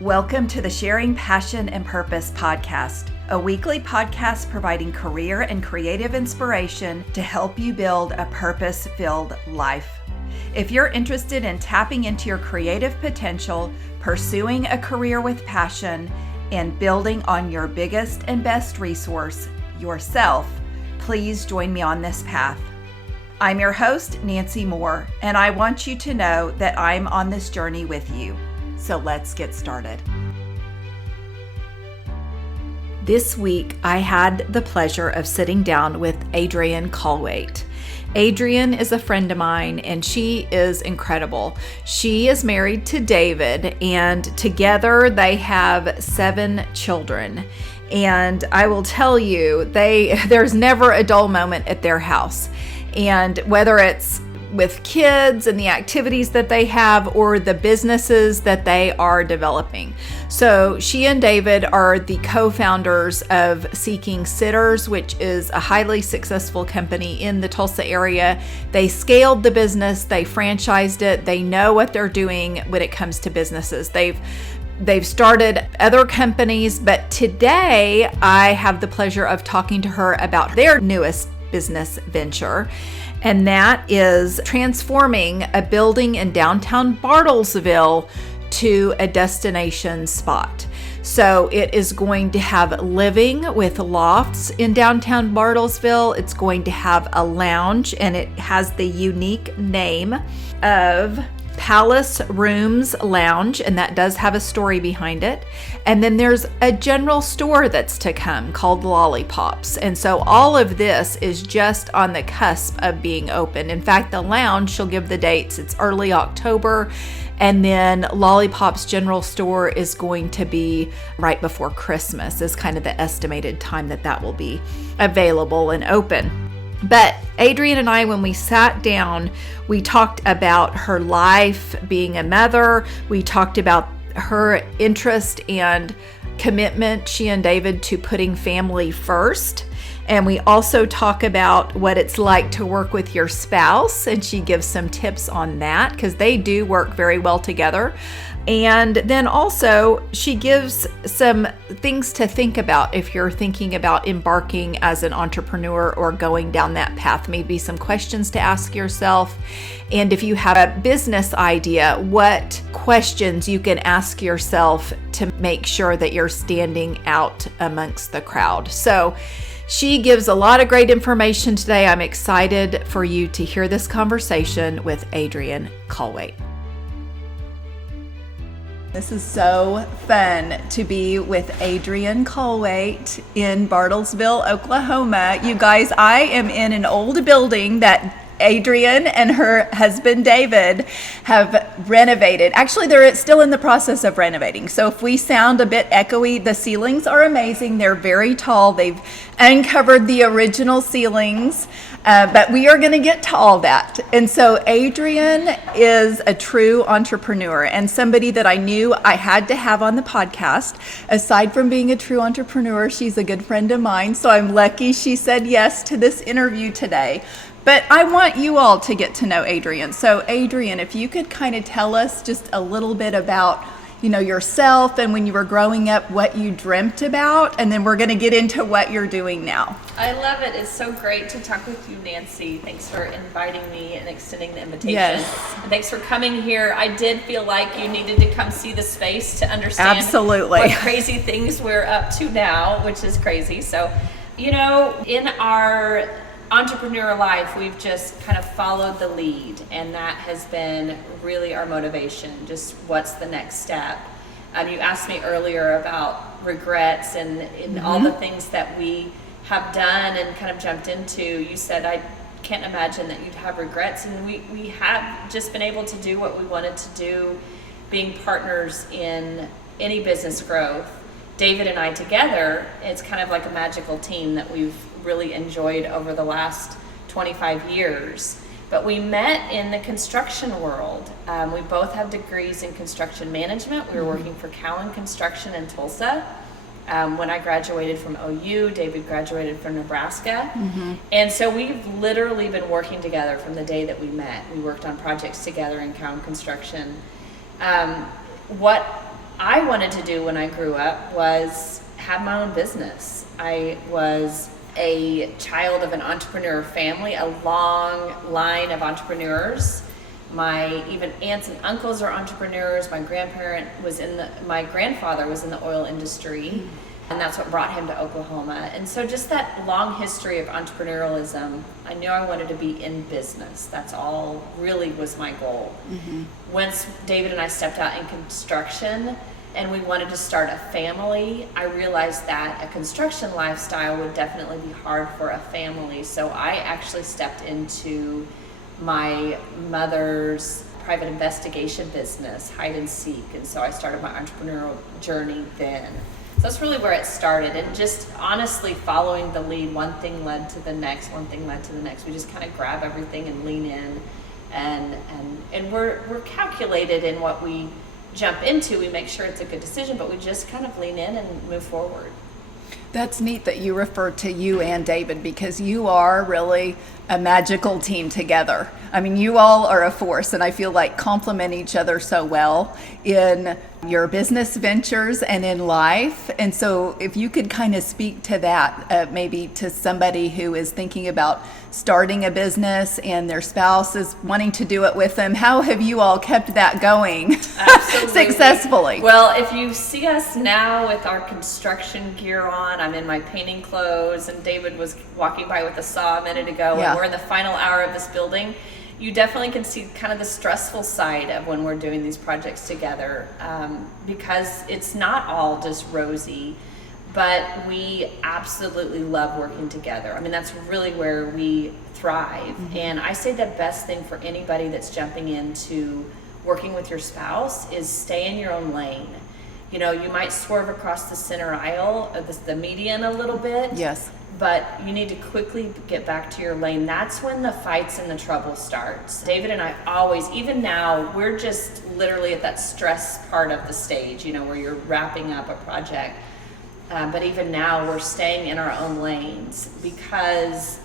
Welcome to the Sharing Passion and Purpose podcast, a weekly podcast providing career and creative inspiration to help you build a purpose-filled life. If you're interested in tapping into your creative potential, pursuing a career with passion, and building on your biggest and best resource, yourself, please join me on this path. I'm your host, Nancy Moore, and I want you to know that I'm on this journey with you. So let's get started. This week, I had the pleasure of sitting down with Adrienne Kallweit. Adrienne is a friend of mine, and she is incredible. She is married to David, and together they have 7 children. And I will tell you, there's never a dull moment at their house. And whether it's with kids and the activities that they have or the businesses that they are developing. So she and David are the co-founders of Seeking Sitters, which is a highly successful company in the Tulsa area. They scaled the business, they franchised it, they know what they're doing when it comes to businesses. They've started other companies, but today I have the pleasure of talking to her about their newest business venture. And that is transforming a building in downtown Bartlesville to a destination spot. So it is going to have living with lofts in downtown Bartlesville. It's going to have a lounge, and it has the unique name of Palace Rooms Lounge, and that does have a story behind it. And then there's a general store that's to come called Lollipops. And so all of this is just on the cusp of being open. In fact, the lounge, she'll give the dates, it's early October. And then Lollipops General Store is going to be right before Christmas, is kind of the estimated time that will be available and open. But Adrienne and I, when we sat down, we talked about her life being a mother. We talked about her interest and commitment, she and David, to putting family first. And we also talk about what it's like to work with your spouse, and she gives some tips on that because they do work very well together. And then also she gives some things to think about if you're thinking about embarking as an entrepreneur or going down that path, maybe some questions to ask yourself. And if you have a business idea, what questions you can ask yourself to make sure that you're standing out amongst the crowd. So she gives a lot of great information today. I'm excited for you to hear this conversation with Adrienne Kallweit. This is so fun to be with Adrienne Kallweit in Bartlesville, Oklahoma. You guys, I am in an old building that Adrienne and her husband David have renovated. Actually, they're still in the process of renovating. So if we sound a bit echoey, the ceilings are amazing. They're very tall. They've uncovered the original ceilings, but we are going to get to all that. And so Adrienne is a true entrepreneur and somebody that I knew I had to have on the podcast. Aside from being a true entrepreneur, she's a good friend of mine. So I'm lucky she said yes to this interview today. But I want you all to get to know Adrienne. So Adrienne, if you could kind of tell us just a little bit about, yourself and when you were growing up, what you dreamt about, and then we're going to get into what you're doing now. I love it. It's so great to talk with you, Nancy. Thanks for inviting me and extending the invitation. Yes. And thanks for coming here. I did feel like you needed to come see the space to understand Absolutely. What crazy things we're up to now, which is crazy. So, in our entrepreneur life, we've just kind of followed the lead, and that has been really our motivation. Just what's the next step? You asked me earlier about regrets and all the things that we have done and kind of jumped into. You said, I can't imagine that you'd have regrets, and we have just been able to do what we wanted to do, being partners in any business growth. David and I together, it's kind of like a magical team that we've really enjoyed over the last 25 years. But we met in the construction world. We both have degrees in construction management. We were working for Cowan Construction in Tulsa. When I graduated from OU, David graduated from Nebraska. And so we've literally been working together from the day that we met. We worked on projects together in Cowan Construction. What I wanted to do when I grew up was have my own business. I was a child of an entrepreneur family, a long line of entrepreneurs. My even aunts and uncles are entrepreneurs. My grandfather was in the oil industry, and that's what brought him to Oklahoma. And so just that long history of entrepreneurialism, I knew I wanted to be in business. That's all really was my goal. Once David and I stepped out in construction and we wanted to start a family, I realized that a construction lifestyle would definitely be hard for a family. So I actually stepped into my mother's private investigation business, hide and seek. And so I started my entrepreneurial journey then. So that's really where it started. And just honestly following the lead, one thing led to the next, one thing led to the next. We just kind of grab everything and lean in. And we're calculated in what we jump into. We make sure it's a good decision, but we just kind of lean in and move forward. That's neat that you refer to you and David, because you are really a magical team together. I mean, you all are a force, and I feel like complement each other so well in your business ventures and in life. And so if you could kind of speak to that, maybe to somebody who is thinking about starting a business and their spouse is wanting to do it with them, how have you all kept that going successfully? Well, if you see us now with our construction gear on, I'm in my painting clothes, and David was walking by with a saw a minute ago, and we're in the final hour of this building. You definitely can see kind of the stressful side of when we're doing these projects together, because it's not all just rosy, but we absolutely love working together. I mean, that's really where we thrive. And I say the best thing for anybody that's jumping into working with your spouse is stay in your own lane. You know, you might swerve across the center aisle, the median a little bit. Yes. But you need to quickly get back to your lane. That's when the fights and the trouble starts. David and I always, even now, we're just literally at that stress part of the stage, you know, where you're wrapping up a project. But even now, we're staying in our own lanes because,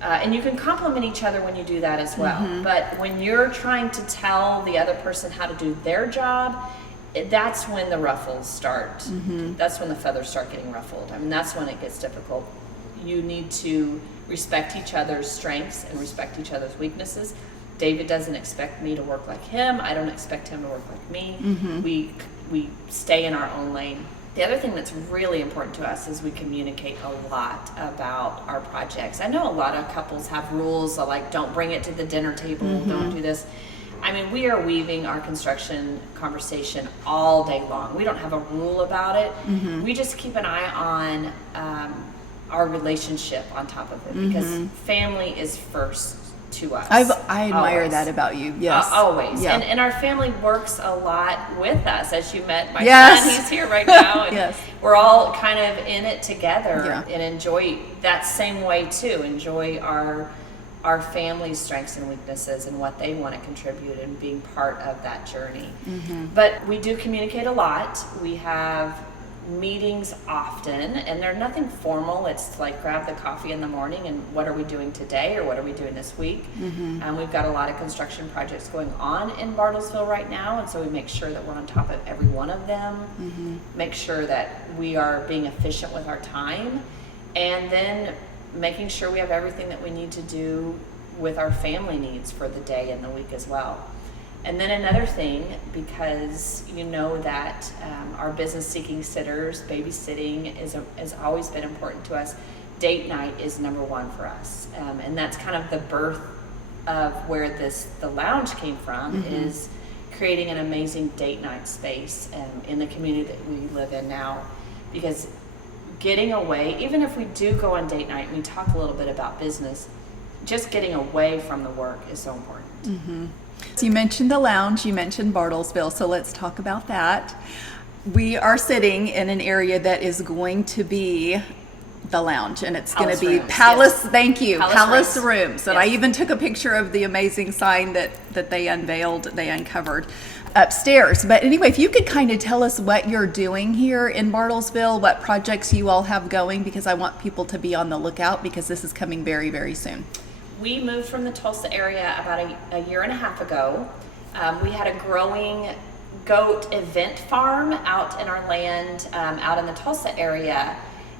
and you can compliment each other when you do that as well. But when you're trying to tell the other person how to do their job, that's when the ruffles start. That's when the feathers start getting ruffled. I mean, that's when it gets difficult. You need to respect each other's strengths and respect each other's weaknesses. David doesn't expect me to work like him. I don't expect him to work like me. We stay in our own lane. The other thing that's really important to us is we communicate a lot about our projects. I know a lot of couples have rules like don't bring it to the dinner table, don't do this. I mean, we are weaving our construction conversation all day long. We don't have a rule about it. We just keep an eye on our relationship on top of it, because family is first to us. I admire that about you. Yes. Always. Yeah. And our family works a lot with us. As you met my son, he's here right now. And we're all kind of in it together and enjoy that same way too. Enjoy our family's strengths and weaknesses and what they want to contribute and being part of that journey. But we do communicate a lot. We have meetings often, and they're nothing formal. It's like grab the coffee in the morning and what are we doing today or what are we doing this week. And we've got a lot of construction projects going on in Bartlesville right now, and so we make sure that we're on top of every one of them, make sure that we are being efficient with our time, and then making sure we have everything that we need to do with our family needs for the day and the week as well. And then another thing, because you know that our business seeking sitters, babysitting has always been important to us. Date night is number one for us. And that's kind of the birth of where the lounge came from, is creating an amazing date night space in the community that we live in now. Because getting away, even if we do go on date night and we talk a little bit about business, just getting away from the work is so important. So you mentioned the lounge, you mentioned Bartlesville, so let's talk about that. We are sitting in an area that is going to be the lounge, and it's going to be Palace, thank you, Palace Rooms. And I even took a picture of the amazing sign that they uncovered upstairs. But anyway, if you could kind of tell us what you're doing here in Bartlesville, what projects you all have going, because I want people to be on the lookout, because this is coming very, very soon. We moved from the Tulsa area about a year and a half ago. We had a growing goat event farm out in our land, out in the Tulsa area.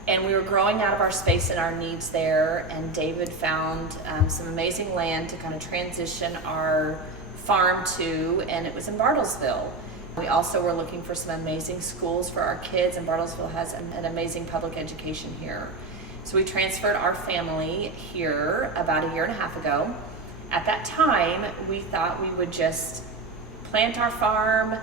And we were growing out of our space and our needs there. And David found some amazing land to kind of transition our farm to, and it was in Bartlesville. We also were looking for some amazing schools for our kids, and Bartlesville has an amazing public education here. So we transferred our family here about a year and a half ago. At that time, we thought we would just plant our farm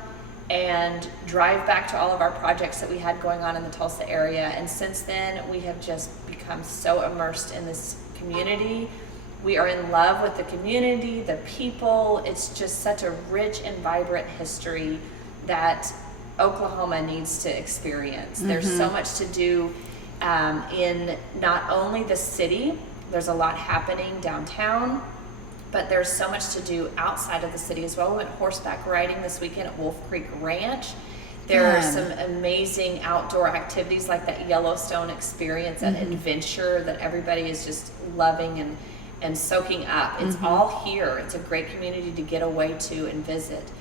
and drive back to all of our projects that we had going on in the Tulsa area. And since then, we have just become so immersed in this community. We are in love with the community, the people. It's just such a rich and vibrant history that Oklahoma needs to experience. There's so much to do in not only the city, there's a lot happening downtown, but there's so much to do outside of the city as well. We went horseback riding this weekend at Wolf Creek Ranch. There are some amazing outdoor activities like that Yellowstone experience, that adventure that everybody is just loving and soaking up. It's all here. It's a great community to get away to and visit.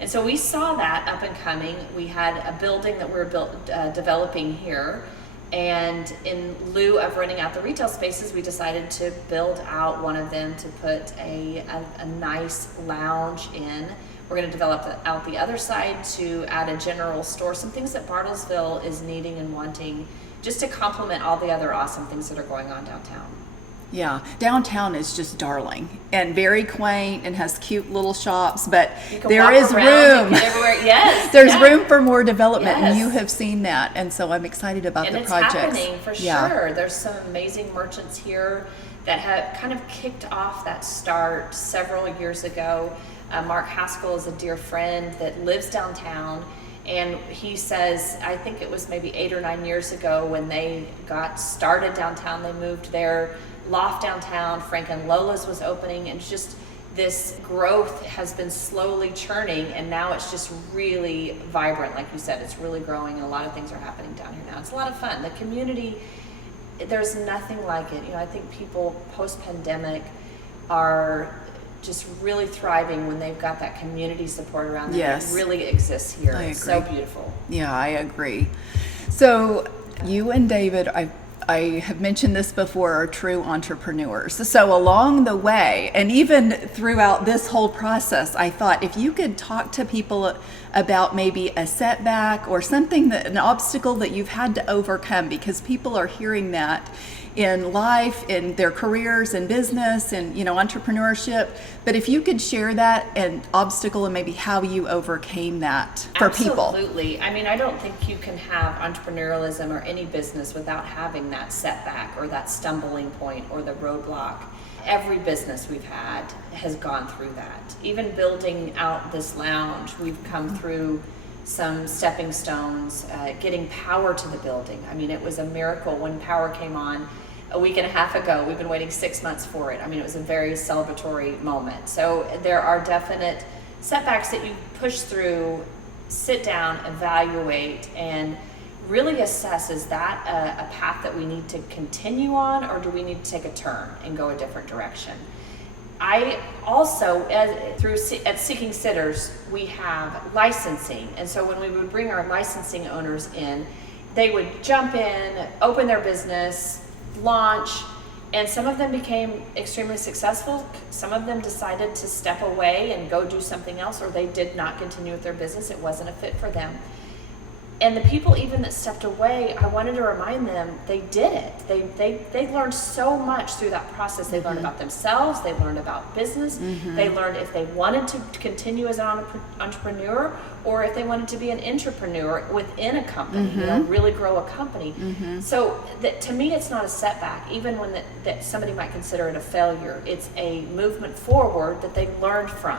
And so we saw that up and coming. We had a building that we were developing here. And in lieu of renting out the retail spaces, we decided to build out one of them to put a nice lounge in. We're going to develop out the other side to add a general store, some things that Bartlesville is needing and wanting, just to complement all the other awesome things that are going on downtown. Yeah, downtown is just darling and very quaint and has cute little shops, but there is room. Yes, there's room for more development, yes. And you have seen that, and so I'm excited about the projects. And it's happening for sure. There's some amazing merchants here that have kind of kicked off that start several years ago. Mark Haskell is a dear friend that lives downtown. And he says, I think it was maybe 8 or 9 years ago when they got started downtown, they moved there. Loft downtown, Frank and Lola's was opening, and just this growth has been slowly churning, and now it's just really vibrant. Like you said, it's really growing, and a lot of things are happening down here now. It's a lot of fun. The community, there's nothing like it. You know, I think people post-pandemic are just really thriving when they've got that community support around them. Yes. It really exists here. I It's agree. so beautiful. Yeah, I agree. So you and David, I have mentioned this before, are true entrepreneurs. So along the way, and even throughout this whole process, I thought if you could talk to people about maybe a setback or something, an obstacle that you've had to overcome, because people are hearing that in life, in their careers and business and, entrepreneurship. But if you could share that an obstacle and maybe how you overcame that for people. Absolutely. I mean, I don't think you can have entrepreneurialism or any business without having that setback or that stumbling point or the roadblock. Every business we've had has gone through that. Even building out this lounge, we've come through some stepping stones, getting power to the building. I mean, it was a miracle when power came on a week and a half ago. We've been waiting 6 months for it. I mean, it was a very celebratory moment. So there are definite setbacks that you push through, sit down, evaluate, and really assess, is that a path that we need to continue on, or do we need to take a turn and go a different direction? I also, at Seeking Sitters, we have licensing. And so when we would bring our licensing owners in, they would jump in, open their business, launch, and some of them became extremely successful. Some of them decided to step away and go do something else, or they did not continue with their business. It wasn't a fit for them. And the people even that stepped away, I wanted to remind them they did it. They learned so much through that process. They learned about themselves. They learned about business. They learned if they wanted to continue as an entrepreneur, or if they wanted to be an entrepreneur within a company, really grow a company. So to me, it's not a setback, even when that somebody might consider it a failure. It's a movement forward that they learned from.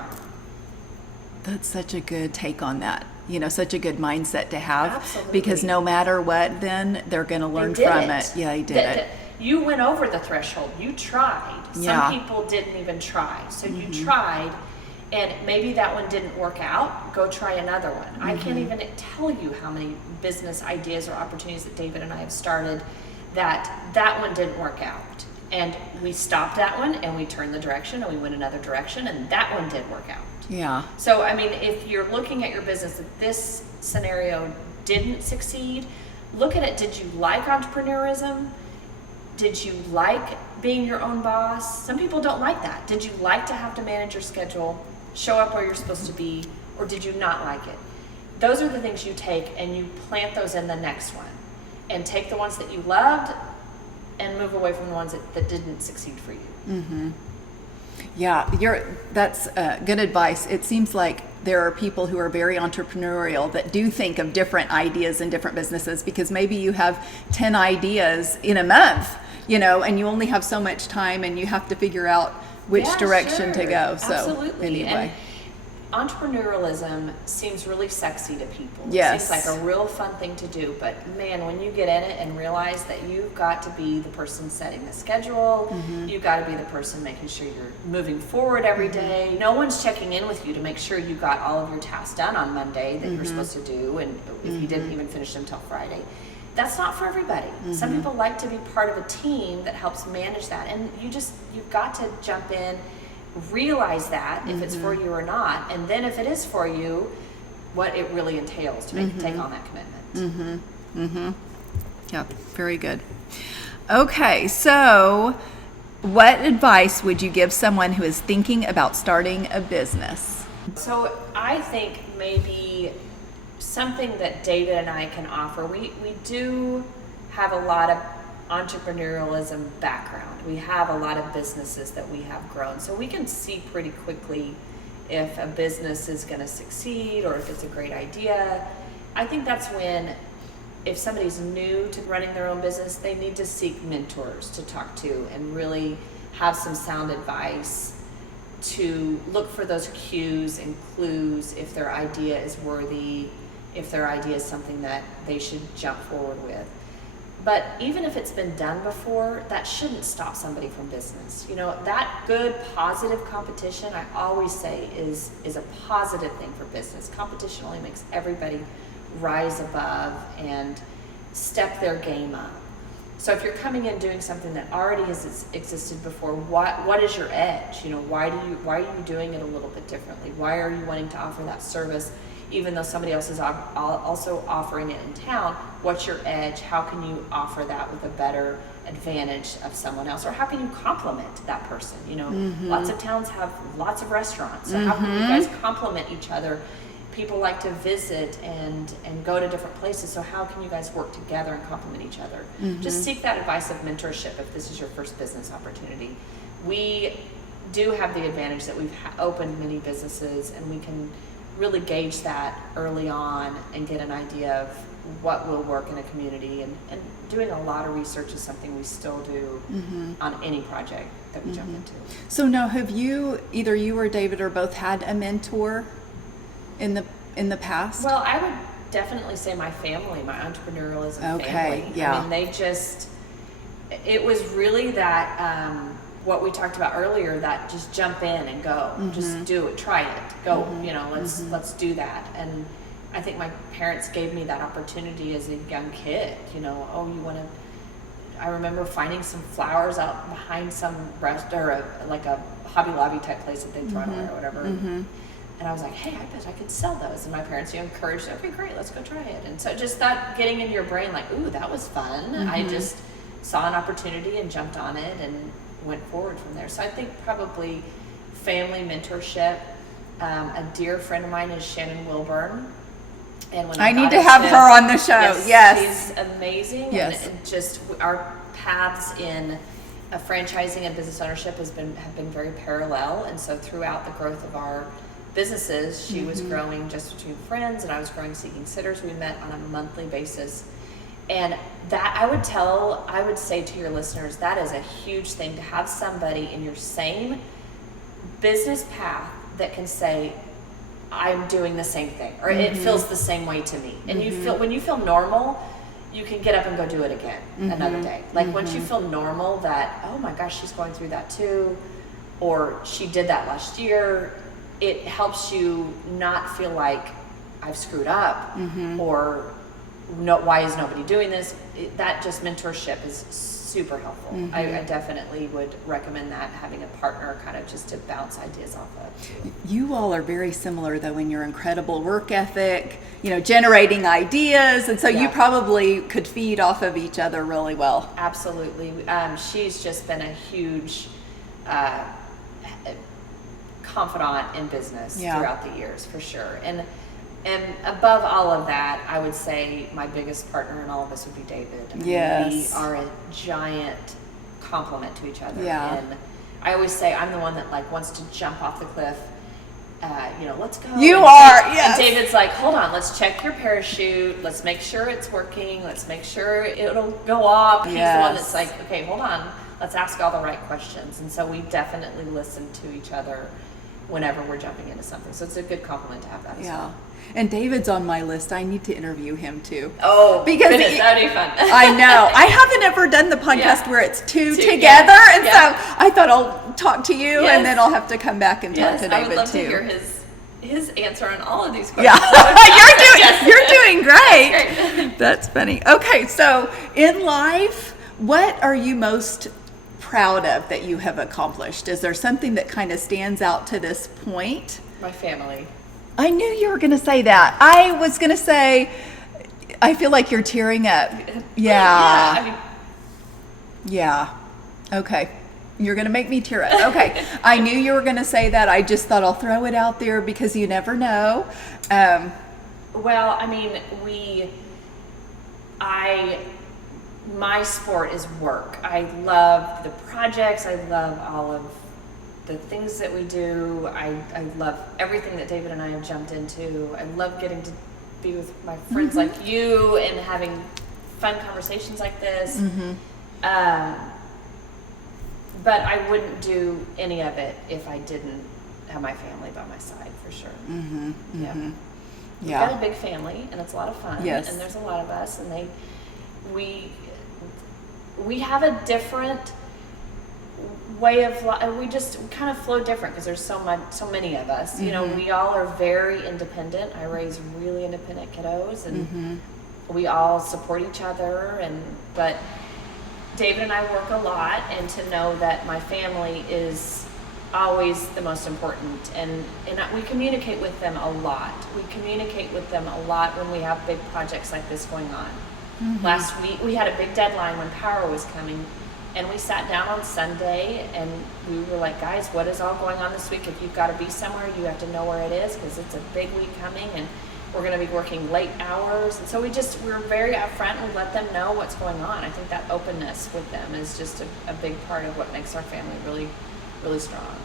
That's such a good take on that. Such a good mindset to have. Absolutely. Because no matter what, then they're going to learn from it. Yeah, they did it. You went over the threshold. You tried. Yeah. Some people didn't even try. So you tried, and maybe that one didn't work out. Go try another one. I can't even tell you how many business ideas or opportunities that David and I have started that one didn't work out. And we stopped that one and we turned the direction and we went another direction, and that one did work out. Yeah. So, I mean, if you're looking at your business, that this scenario didn't succeed, look at it. Did you like entrepreneurism? Did you like being your own boss? Some people don't like that. Did you like to have to manage your schedule, show up where you're supposed to be, or did you not like it? Those are the things you take and you plant those in the next one, and take the ones that you loved and move away from the ones that didn't succeed for you. Mm-hmm. Yeah, that's good advice. It seems like there are people who are very entrepreneurial that do think of different ideas in different businesses, because maybe you have 10 ideas in a month, and you only have so much time, and you have to figure out which direction to go. So absolutely. Anyway. And entrepreneurialism seems really sexy to people. Yes. It seems like a real fun thing to do, but man, when you get in it and realize that you've got to be the person setting the schedule, you've got to be the person making sure you're moving forward every day. No one's checking in with you to make sure you got all of your tasks done on Monday that you're supposed to do, and if you didn't even finish them till Friday. That's not for everybody. Some people like to be part of a team that helps manage that, and you've got to jump in, realize that if it's for you or not, and then if it is for you, what it really entails to take on that commitment. Yeah, very good. Okay, so what advice would you give someone who is thinking about starting a business? So I think maybe something that David and I can offer, we do have a lot of entrepreneurialism background. We have a lot of businesses that we have grown, so we can see pretty quickly if a business is going to succeed or if it's a great idea. I think that's when, if somebody's new to running their own business, they need to seek mentors to talk to and really have some sound advice, to look for those cues and clues if their idea is worthy, if their idea is something that they should jump forward with. But even if it's been done before, that shouldn't stop somebody from business. That good, positive competition, I always say, is a positive thing for business. Competition only makes everybody rise above and step their game up. So if you're coming in doing something that already has existed before, what is your edge? Why are you doing it a little bit differently? Why are you wanting to offer that service even though somebody else is also offering it in town? What's your edge? How can you offer that with a better advantage of someone else? Or how can you complement that person? Lots of towns have lots of restaurants, so how can you guys complement each other? People like to visit and go to different places, so how can you guys work together and complement each other? Just seek that advice of mentorship if this is your first business opportunity. We do have the advantage that we've opened many businesses, and we can really gauge that early on and get an idea of what will work in a community, and doing a lot of research is something we still do on any project that we jump into. So now, have you, either you or David or both, had a mentor in the past? Well, I would definitely say my family, my entrepreneurialism family. Yeah. I mean, it was really that what we talked about earlier, that just jump in and go, just do it, try it, go, let's do that. And I think my parents gave me that opportunity as a young kid. I remember finding some flowers out behind some like a Hobby Lobby type place that they'd thrown away or whatever. And I was like, hey, I bet I could sell those. And my parents encouraged, okay, great, let's go try it. And so just that getting in your brain, like, ooh, that was fun. I just saw an opportunity and jumped on it and went forward from there. So I think probably family mentorship. A dear friend of mine is Shannon Wilburn. And when I need to have her on the show. Yes. She's amazing. Yes. And just our paths in franchising and business ownership have been very parallel. And so throughout the growth of our businesses, she was growing just between friends, and I was growing Seeking Sitters. We met on a monthly basis, and that I would say to your listeners, that is a huge thing, to have somebody in your same business path that can say, I'm doing the same thing, or it feels the same way to me. And when you feel normal, you can get up and go do it again another day. Like once you feel normal, that, oh my gosh, she's going through that too, or she did that last year, it helps you not feel like I've screwed up, or why is nobody doing this? That just mentorship is super helpful. Mm-hmm. I definitely would recommend that, having a partner kind of just to bounce ideas off of. You all are very similar, though, in your incredible work ethic, generating ideas. And so you probably could feed off of each other really well. Absolutely. She's just been a huge confidant in business throughout the years, for sure. And above all of that, I would say my biggest partner in all of this would be David. Yes. We are a giant complement to each other. Yeah. And I always say I'm the one that wants to jump off the cliff. Let's go. You are, yes. And David's like, hold on, let's check your parachute. Let's make sure it's working. Let's make sure it'll go off. He's the one that's like, okay, hold on. Let's ask all the right questions. And so we definitely listen to each other whenever we're jumping into something. So it's a good compliment to have that as well. And David's on my list. I need to interview him too. Oh, because goodness, that'd be fun. I know. I haven't ever done the podcast where it's two together, and so I thought I'll talk to you, and then I'll have to come back and talk to David too. I would love to hear his answer on all of these questions. Yeah, you're doing great. That's funny. Okay, so in life, what are you most proud of that you have accomplished? Is there something that kind of stands out to this point? My family. I knew you were going to say that. I was going to say, I feel like you're tearing up. Yeah. Yeah. Okay. You're going to make me tear up. Okay. I knew you were going to say that. I just thought I'll throw it out there because you never know. Well, I mean, my sport is work. I love the projects. I love all of the things that we do. I love everything that David and I have jumped into. I love getting to be with my friends like you and having fun conversations like this. But I wouldn't do any of it if I didn't have my family by my side, for sure. Yeah. We've got a big family, and it's a lot of fun. Yes. And there's a lot of us, and we have a different way of life. We kind of flow different because there's so many of us. We all are very independent. I raise really independent kiddos, and we all support each other. But David and I work a lot, and to know that my family is always the most important, and we communicate with them a lot. We communicate with them a lot when we have big projects like this going on. Last week we had a big deadline when power was coming, and we sat down on Sunday and we were like, guys, what is all going on this week? If you've got to be somewhere, you have to know where it is, because it's a big week coming and we're going to be working late hours. And so we're very upfront. We let them know what's going on. I think that openness with them is just a big part of what makes our family really, really strong.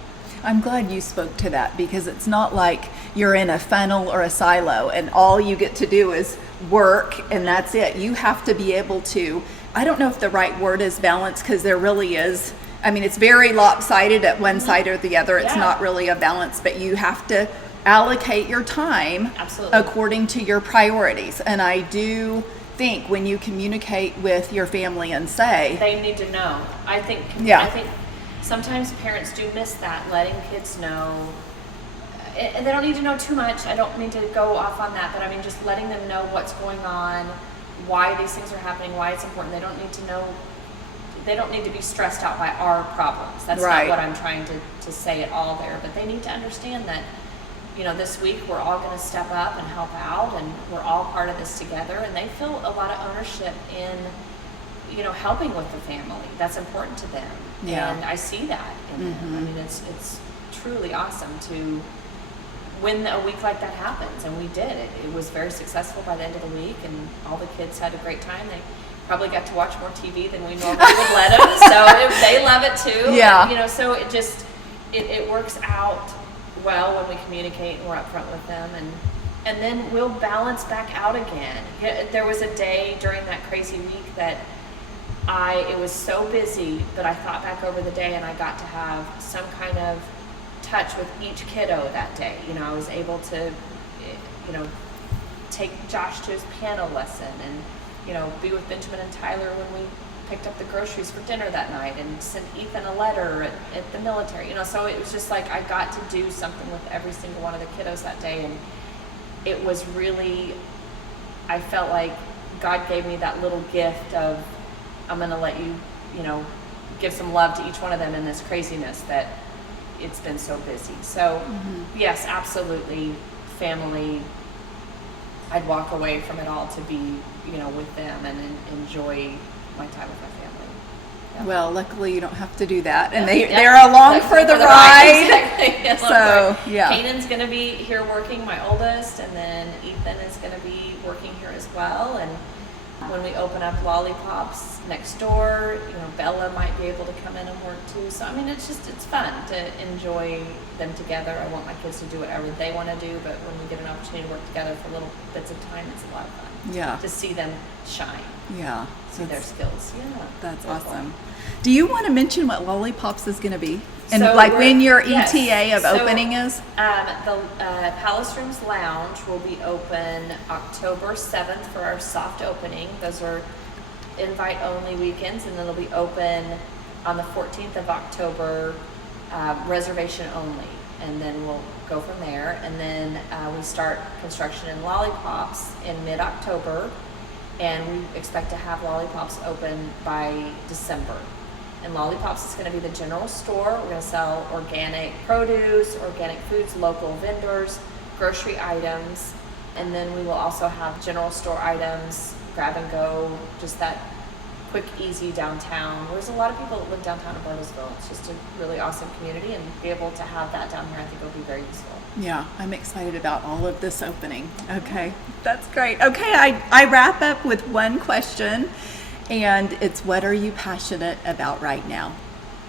I'm glad you spoke to that, because it's not like you're in a funnel or a silo and all you get to do is work and that's it. You have to be able to, I don't know if the right word is balance, because there really is. I mean, it's very lopsided at one side or the other. It's not really a balance, but you have to allocate your time according to your priorities. And I do think when you communicate with your family and say, they need to know. I think sometimes parents do miss that, letting kids know. And they don't need to know too much. I don't mean to go off on that, but I mean just letting them know what's going on, why these things are happening, why it's important. They don't need to know. They don't need to be stressed out by our problems. That's not what I'm trying to say at all there. But they need to understand that, this week we're all going to step up and help out, and we're all part of this together. And they feel a lot of ownership in, helping with the family. That's important to them. Yeah. And I see that in them. I mean, it's truly awesome to when a week like that happens, and we did. It was very successful by the end of the week, and all the kids had a great time. They probably got to watch more TV than we normally would let them, so they love it too. Yeah. And, so it just it works out well when we communicate and we're upfront with them, and then we'll balance back out again. There was a day during that crazy week that it was so busy, but I thought back over the day and I got to have some kind of touch with each kiddo that day. I was able to, take Josh to his piano lesson and, be with Benjamin and Tyra when we picked up the groceries for dinner that night, and sent Ethan a letter at the military. So it was just like I got to do something with every single one of the kiddos that day, and it was really, I felt like God gave me that little gift of, I'm going to let you, give some love to each one of them in this craziness that it's been so busy. So yes, absolutely, family. I'd walk away from it all to be, with them and enjoy my time with my family. Yeah. Well, luckily you don't have to do that, and they're along for the ride. Exactly. So yeah. Kanan's going to be here working, my oldest, and then Ethan is going to be working here as well. And when we open up Lollipops next door, Bella might be able to come in and work too. So I mean, it's fun to enjoy them together. I want my kids to do whatever they want to do, but when we get an opportunity to work together for little bits of time, it's a lot of fun. Yeah. To see them shine. Yeah. See their skills. Yeah. That's Very awesome. cool. Do you want to mention what Lollipops is going to be? And So when your yes. ETA of So, opening is? The Palace Rooms Lounge will be open October 7th for our soft opening. Those are invite-only weekends, and then it'll be open on the 14th of October, reservation only. And then we'll go from there. And then we start construction in Lollipops in mid-October, and we expect to have Lollipops open by December. And Lollipops is going to be the general store. We're going to sell organic produce, organic foods, local vendors, grocery items, and then we will also have general store items, grab and go, just that quick, easy downtown. There's a lot of people that live downtown in Bartlesville. It's just a really awesome community, and be able to have that down here, I think, will be very useful. Yeah, I'm excited about all of this opening. Okay, that's great. Okay, I wrap up with one question. And it's, what are you passionate about right now?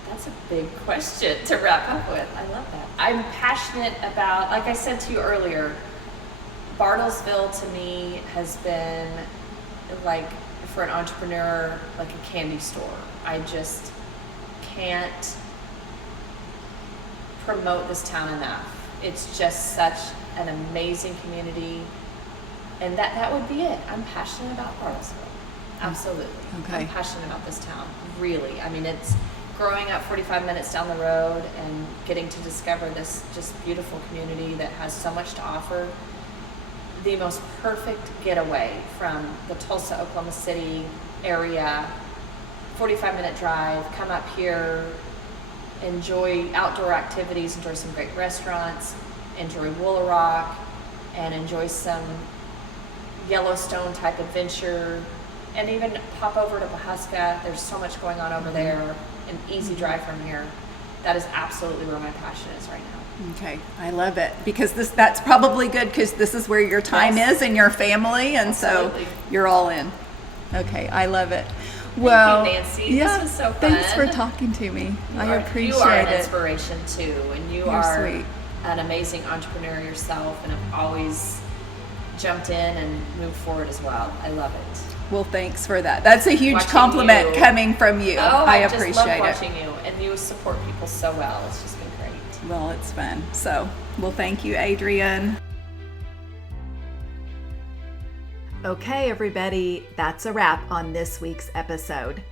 That's a big question to wrap up with. I love that. I'm passionate about, like I said to you earlier, Bartlesville to me has been like, for an entrepreneur, like a candy store. I just can't promote this town enough. It's just such an amazing community. And that would be it. I'm passionate about Bartlesville. Absolutely. Okay. I'm passionate about this town, really. I mean, it's growing up 45 minutes down the road and getting to discover this just beautiful community that has so much to offer. The most perfect getaway from the Tulsa, Oklahoma City area, 45-minute drive, come up here, enjoy outdoor activities, enjoy some great restaurants, enjoy Woollah Rock, and enjoy some Yellowstone type adventure. And even pop over to Pawhuska. There's so much going on over there. An easy drive from here. That is absolutely where my passion is right now. Okay, I love it, because that's probably good, because this is where your time is and your family, and Absolutely. So you're all in. Okay, I love it. Well, Thank you, Nancy. Yeah, This was so fun. Thanks for talking to me. I appreciate You are an it. inspiration too, and you You're are sweet. an amazing entrepreneur yourself, and have always jumped in and moved forward as well. I love it. Well, thanks for that. That's a huge Watching compliment you. coming from you. Oh, I just appreciate love it. watching you, and you support people so well. It's just been great. Well, it's fun. So, well, thank you, Adrienne. Okay, everybody, that's a wrap on this week's episode.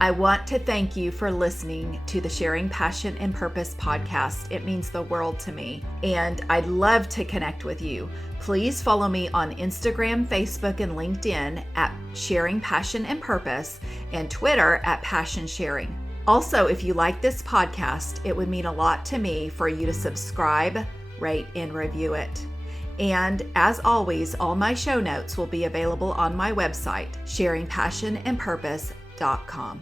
I want to thank you for listening to the Sharing Passion and Purpose podcast. It means the world to me, and I'd love to connect with you. Please follow me on Instagram, Facebook, and LinkedIn at Sharing Passion and Purpose, and Twitter at Passion Sharing. Also, if you like this podcast, it would mean a lot to me for you to subscribe, rate, and review it. And as always, all my show notes will be available on my website, sharingpassionandpurpose.com.